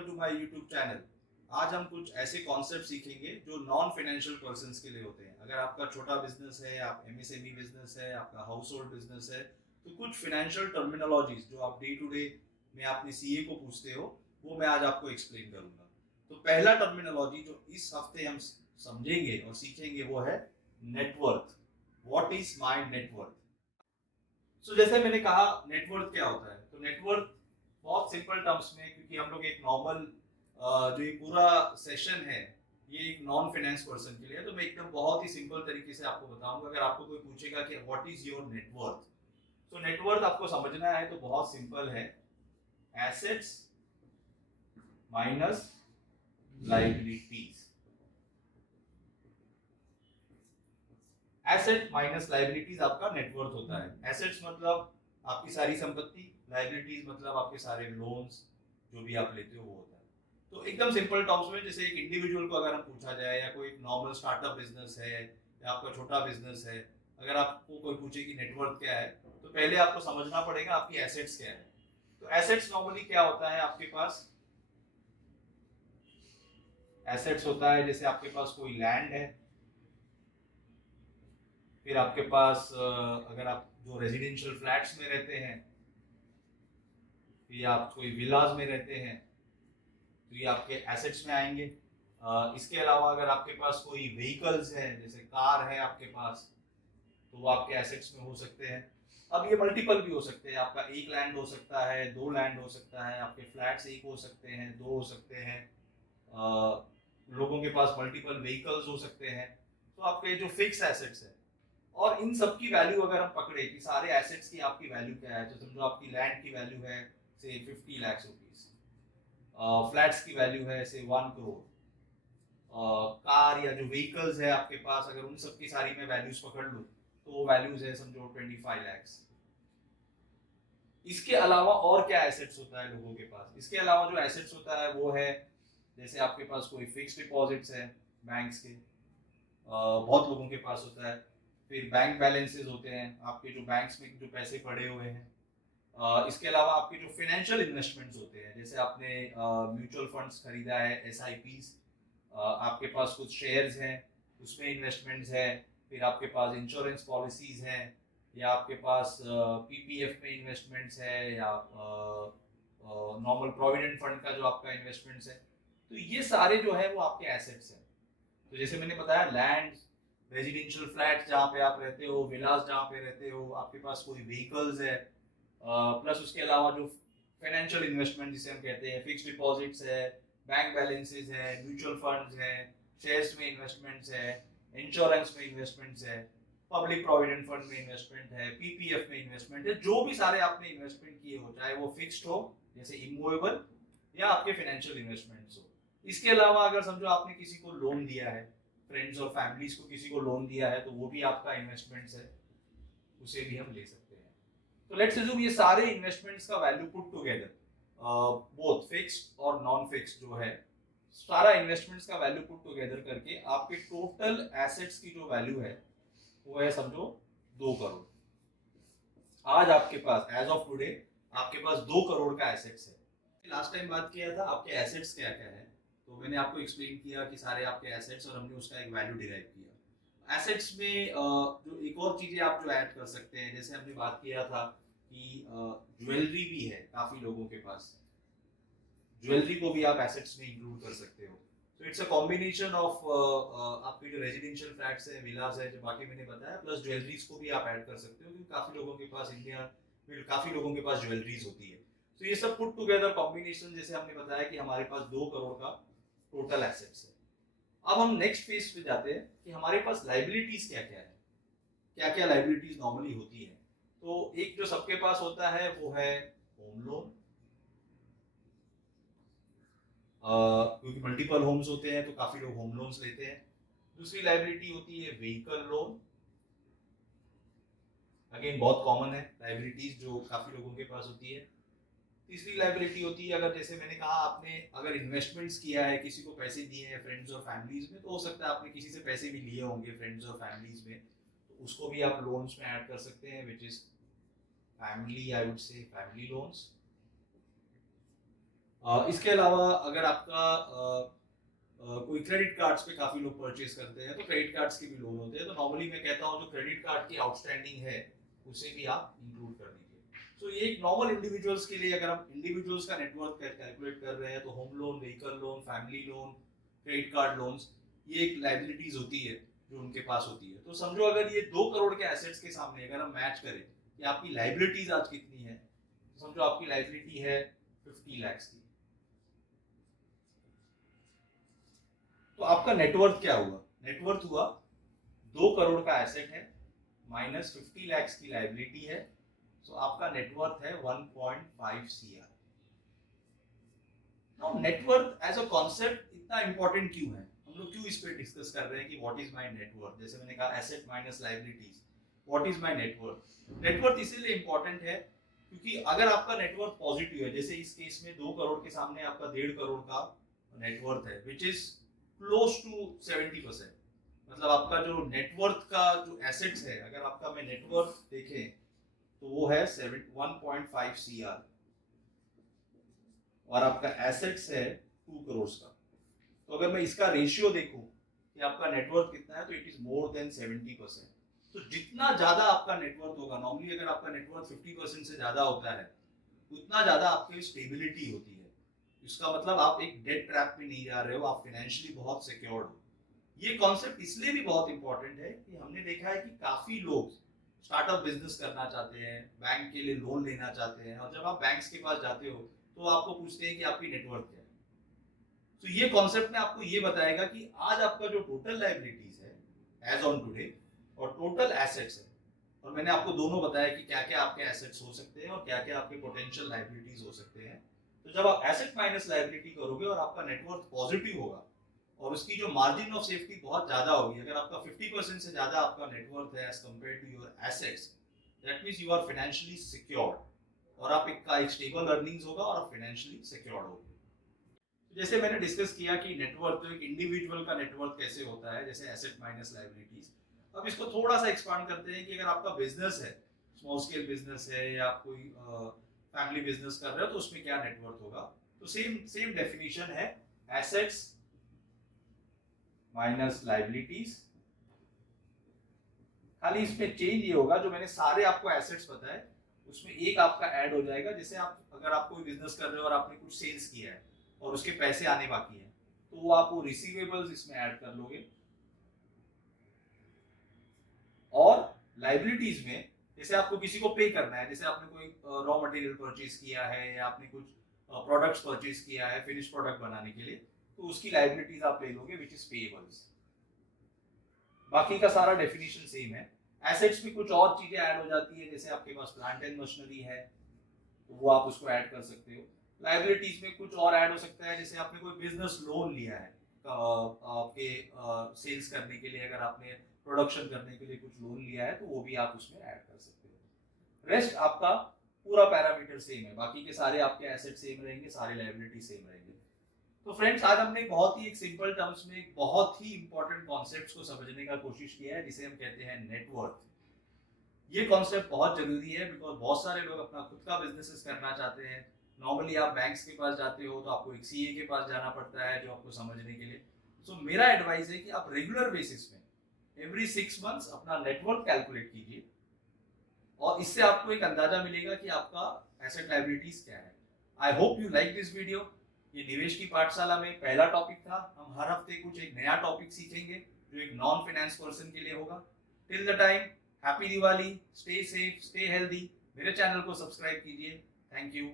Welcome to my YouTube channel. आज हम कुछ ऐसे कॉन्सेप्ट सीखेंगे जो नॉन फाइनेंशियल पर्सन्स के लिए होते हैं। अगर आपका छोटा बिजनेस है, आप एमएसएमई बिजनेस है, आपका हाउस होल्ड बिजनेस है, तो कुछ फाइनेंशियल टर्मिनोलॉजीज जो आप डे टू डे में अपने सीए को पूछते हो, वो मैं आज आपको एक्सप्लेन करूंगा। तो पहला टर्मिनोलॉजी जो इस हफ्ते हम समझेंगे और सीखेंगे वो है net worth. What is my net worth? So जैसे मैंने कहा, नेटवर्थ क्या होता है? तो नेटवर्थ बहुत सिंपल टर्म्स में, क्योंकि हम लोग एक नॉर्मल जो ये पूरा सेशन है ये एक नॉन फाइनेंस पर्सन के लिए है, तो मैं एकदम बहुत ही सिंपल तरीके से आपको बताऊंगा। अगर आपको कोई पूछेगा कि व्हाट इज योर नेटवर्थ, तो नेटवर्थ आपको समझना है तो बहुत सिंपल है। Assets minus liabilities. Asset minus liabilities आपका नेटवर्थ होता है। एसेट्स मतलब आपकी सारी संपत्ति, लाइबिलिटीज मतलब आपके सारे लोन्स जो भी आप लेते हो वो होता है। तो एकदम सिंपल टर्म्स में, जैसे एक इंडिविजुअल को अगर हम पूछा जाए, या कोई नॉर्मल स्टार्टअप बिजनेस है या आपका छोटा बिजनेस है, अगर आपको कोई पूछे कि नेटवर्थ क्या है, तो पहले आपको समझना पड़ेगा आपकी एसेट्स क्या है। तो एसेट्स नॉर्मली क्या होता है आपके पास? एसेट्स होता है जैसे आपके पास कोई लैंड है, फिर आपके पास अगर आप जो रेजिडेंशियल फ्लैट्स में रहते हैं, या आप कोई विलाज में रहते हैं, तो ये आपके एसेट्स में आएंगे। इसके अलावा अगर आपके पास कोई व्हीकल्स है, जैसे कार है आपके पास, तो वो आपके एसेट्स में हो सकते हैं। अब ये मल्टीपल भी हो सकते हैं, आपका एक लैंड हो सकता है, दो लैंड हो सकता है, आपके फ्लैट्स एक हो सकते हैं, दो हो सकते हैं, लोगों के पास मल्टीपल व्हीकल्स हो सकते हैं। तो आपके जो फिक्स एसेट्स है, और इन सब की वैल्यू अगर हम पकड़े कि सारे एसेट्स की आपकी वैल्यू क्या है, तो समझो आपकी लैंड की वैल्यू है से 50 लाख रुपीस, फ्लैट्स की वैल्यू है से 1 करोड़, कार या जो व्हीकल्स है आपके पास, अगर उन सब की सारी मैं वैल्यूज पकड़ लूं, तो वो वैल्यूज है समझो 25 लैक्स। इसके अलावा और क्या एसेट्स होता है लोगों के पास? इसके अलावा जो एसेट्स होता है वो है, जैसे आपके पास कोई फिक्स डिपॉजिट्स है बैंक्स के, बहुत लोगों के पास होता है। फिर बैंक बैलेंसेस होते हैं आपके, जो बैंक्स में जो पैसे पड़े हुए हैं। इसके अलावा आपके जो फाइनेंशियल इन्वेस्टमेंट्स होते हैं, जैसे आपने म्यूचुअल फंड्स खरीदा है, एसआईपीज, आपके पास कुछ शेयर्स हैं, उसमें इन्वेस्टमेंट्स है। फिर आपके पास इंश्योरेंस पॉलिसीज हैं, या आपके पास पीपीएफ में इन्वेस्टमेंट्स है, या नॉर्मल प्रोविडेंट फंड का जो आपका इन्वेस्टमेंट्स है। तो ये सारे जो है वो आपके एसेट्स हैं। तो जैसे मैंने बताया, लैंड, रेजिडेंशियल फ्लैट जहाँ पे आप रहते हो, विलास जहाँ पे रहते हो, आपके पास कोई व्हीकल्स है, प्लस उसके अलावा जो फाइनेंशियल इन्वेस्टमेंट जिसे हम कहते हैं, फिक्स डिपॉजिट्स है, बैंक बैलेंसेस है, म्यूचुअल फंड्स है, शेयर्स में इन्वेस्टमेंट्स है, इंश्योरेंस में इन्वेस्टमेंट्स है, पब्लिक प्रोविडेंट फंड में इन्वेस्टमेंट है, पीपीएफ में इन्वेस्टमेंट है। जो भी सारे आपने इन्वेस्टमेंट किए हो, चाहे वो फिक्स्ड हो जैसे इमूवेबल, या आपके फाइनेंशियल इन्वेस्टमेंट्स हो। इसके अलावा अगर समझो आपने किसी को लोन दिया है, फ्रेंड्स और फैमिलीज को किसी को लोन दिया है, तो वो भी आपका इन्वेस्टमेंट्स है, उसे भी हम ले सकते हैं। तो लेट्स अज्यूम ये सारे इन्वेस्टमेंट्स का value put together, both fixed और नॉन फिक्स्ड जो है, सारा इन्वेस्टमेंट्स का वैल्यू पुट टुगेदर करके आपके टोटल एसेट्स की जो वैल्यू है वो है समझो 2 करोड़। आज आपके पास, एज ऑफ टुडे, आपके पास 2 करोड़ का एसेट्स है। लास्ट टाइम बात किया था आपके एसेट्स क्या क्या है, तो मैंने आपको एक्सप्लेन किया कि सारे आपके एसेट्स, और हमने उसका एक वैल्यू डिराइव किया। एसेट्स में जो एक और चीजें आप जो ऐड कर सकते हैं, जैसे हमने बात किया था कि ज्वेलरी भी है काफी लोगों के पास, ज्वेलरी को भी आप एसेट्स में इंक्लूड कर सकते हो। तो इट्स अ कॉम्बिनेशन ऑफ आपके जो रेजिडेंशियल फ्लैट्स है, विलास है, जो बाकी मैंने बताया, प्लस ज्वेलरीज को भी आप ऐड कर सकते हो, क्योंकि काफी लोगों के पास इंडिया में काफी लोगों के पास ज्वेलरीज होती है। तो ये सब पुट टुगेदर कॉम्बिनेशन, जैसे हमने बताया कि हमारे पास 2 करोड़ का टोटल एसेट्स है। अब हम नेक्स्ट फेज पे जाते हैं कि हमारे पास लाइबिलिटीज क्या क्या है, क्या क्या लाइबिलिटीज नॉर्मली होती है। तो एक जो सबके पास होता है वो है होम लोन, क्योंकि मल्टीपल होम्स होते हैं तो काफी लोग होम लोन्स लेते हैं। दूसरी लाइबिलिटी होती है व्हीकल लोन, अगेन बहुत कॉमन है लाइबिलिटीज जो काफी लोगों के पास होती है। तीसरी लाइबिलिटी होती है, अगर जैसे मैंने कहा, आपने अगर इन्वेस्टमेंट्स किया है, किसी को पैसे दिए हैं फ्रेंड्स और फैमिलीज में, तो हो सकता है आपने किसी से पैसे भी लिए होंगे फ्रेंड्स और फैमिलीज में, तो उसको भी आप लोन्स में ऐड कर सकते हैं, which is family, I would say family loans. इसके अलावा अगर आपका कोई क्रेडिट कार्ड्स पे काफी लोग परचेज करते हैं तो क्रेडिट कार्ड्स के भी लोन होते हैं, तो नॉर्मली मैं कहता हूँ जो क्रेडिट कार्ड की आउटस्टैंडिंग है उसे भी आप इंक्लूड कर दीजिए। तो ये एक नॉर्मल इंडिविजुअल्स के लिए, अगर आप इंडिविजुअल्स का नेटवर्थ कैलकुलेट कर रहे हैं तो home loan, vehicle loan, family loan, credit card loans, ये एक लाइबिलिटीज होती है जो उनके पास होती है। तो समझो अगर ये 2 करोड़ के एसेट्स के सामने अगर हम मैच करें कि आपकी लाइबिलिटीज आज कितनी है, तो समझो आपकी लाइबिलिटी है 50 लाख की, तो आपका नेटवर्थ क्या हुआ? नेटवर्थ हुआ 2 करोड़ का एसेट है माइनस 50 लाख की लाइबिलिटी है, तो आपका नेटवर्थ है 1.5 CR। Now net worth as a concept इतना इंपॉर्टेंट क्यों है? हम लोग क्यों इस पे डिस्कस कर रहे हैं कि व्हाट इज माय नेटवर्थ? जैसे मैंने कहा asset minus liabilities, what is my net worth? Net worth इसीलिए इंपॉर्टेंट है क्योंकि अगर आपका नेटवर्थ पॉजिटिव है, जैसे इस केस में 2 करोड़ के सामने आपका 1.5 करोड़ का नेटवर्थ है विच इज क्लोज टू 70%, मतलब आपका जो नेटवर्थ का जो एसेट्स है, अगर आपका मैं नेटवर्थ देखें तो वो है 1.5 CR और आपका एसेट्स है 2 करोड़ का। तो अगर मैं इसका रेशियो देखूं कि आपका नेटवर्थ कितना है, तो इट इज मोर देन 70%। तो जितना ज्यादा आपका नेटवर्थ होगा, नॉर्मली अगर आपका नेटवर्थ 50% से ज्यादा होता है, उतना ज्यादा आपकी स्टेबिलिटी होती है। इसका मतलब आप एक डेट ट्रैप में नहीं जा रहे हो, आप फाइनेंशियली बहुत सिक्योर्ड हो। ये कॉन्सेप्ट इसलिए भी बहुत इंपॉर्टेंट है कि हमने देखा है कि काफी लोग स्टार्टअप बिजनेस करना चाहते हैं, बैंक के लिए लोन लेना चाहते हैं, और जब आप बैंक्स के पास जाते हो तो आपको पूछते हैं कि आपकी नेटवर्थ क्या है। तो ये कॉन्सेप्ट में आपको ये बताएगा कि आज आपका जो टोटल लाइबिलिटीज है एज ऑन टुडे और टोटल एसेट्स है, और मैंने आपको दोनों बताया कि क्या क्या आपके एसेट्स हो सकते हैं और क्या क्या आपके पोटेंशियल लाइबिलिटीज हो सकते हैं। तो जब आप एसेट माइनस लाइबिलिटी करोगे और आपका नेटवर्थ पॉजिटिव होगा और उसकी जो मार्जिन ऑफ सेफ्टी बहुत ज्यादा होगी, अगर आपका 50% से ज्यादा आपका नेटवर्थ है as compare to your assets, that means you are financially secured और आप एक स्टेबल अर्निंग्स होगा और आप फाइनेंशियली सिक्योर्ड होगे। जैसे मैंने डिस्कस किया कि नेटवर्थ, तो एक इंडिविजुअल का नेटवर्थ कैसे होता है, जैसे एसेट माइनस लायबिलिटीज। अब इसको थोड़ा सा एक्सपांड करते हैं कि अगर आपका बिजनेस है, स्मॉल स्केल बिजनेस है या आप कोई फैमिली बिजनेस कर रहे हो, तो उसमें क्या नेटवर्थ होगा? तो सेम सेम डेफिनेशन है, एसेट्स माइनस लायबिलिटीज। खाली इसमें चेंज ये होगा, जो मैंने सारे आपको एसेट्स बताए उसमें एक आपका ऐड हो जाएगा। जैसे आप अगर आप कोई बिजनेस कर रहे हो और आपने कुछ सेल्स किया है और उसके पैसे आने बाकी हैं, तो वो आप वो रिसीवेबल्स इसमें ऐड कर लोगे। और लाइबिलिटीज में जैसे आपको किसी को पे करना है, जैसे आपने कोई रॉ मटेरियल परचेज किया है या आपने कुछ प्रोडक्ट्स परचेज किया है फिनिश प्रोडक्ट बनाने के लिए, तो उसकी लाइबिलिटीज आप ले लोगे विच इज पेएबल्स। बाकी का सारा डेफिनेशन सेम है। एसेट्स में कुछ और चीजें ऐड हो जाती है, जैसे आपके पास प्लांट एंड मशीनरी है तो वो आप उसको ऐड कर सकते हो। लाइबिलिटीज में कुछ और ऐड हो सकता है, जैसे आपने कोई बिजनेस लोन लिया है आपके सेल्स करने के लिए, अगर आपने प्रोडक्शन करने के लिए कुछ लोन लिया है तो वो भी आप उसमें ऐड कर सकते हो। रेस्ट आपका पूरा पैरामीटर सेम है, बाकी के सारे आपके एसेट सेम रहेंगे, सारे लाइबिलिटी सेम रहेंगे। तो फ्रेंड्स, आज हमने बहुत ही एक सिंपल टर्म्स में एक बहुत ही इंपॉर्टेंट कॉन्सेप्ट्स को समझने का कोशिश किया है, जिसे हम कहते हैं नेटवर्थ। ये कॉन्सेप्ट बहुत जरूरी है बिकॉज बहुत सारे लोग अपना खुद का बिजनेस करना चाहते हैं। नॉर्मली आप बैंक्स के पास जाते हो तो आपको एक सीए के पास जाना पड़ता है जो आपको समझने के लिए। सो मेरा एडवाइस है कि आप रेगुलर बेसिस में एवरी 6 मंथ्स अपना नेटवर्क कैलकुलेट कीजिए और इससे आपको एक अंदाजा मिलेगा कि आपका एसेट लायबिलिटीज क्या है। I hope you like this video. ये निवेश की पाठशाला में पहला टॉपिक था। हम हर हफ्ते कुछ एक नया टॉपिक सीखेंगे जो एक नॉन फाइनेंस पर्सन के लिए होगा। Till the time, happy Diwali, stay safe, stay healthy. मेरे चैनल को सब्सक्राइब कीजिए। Thank you.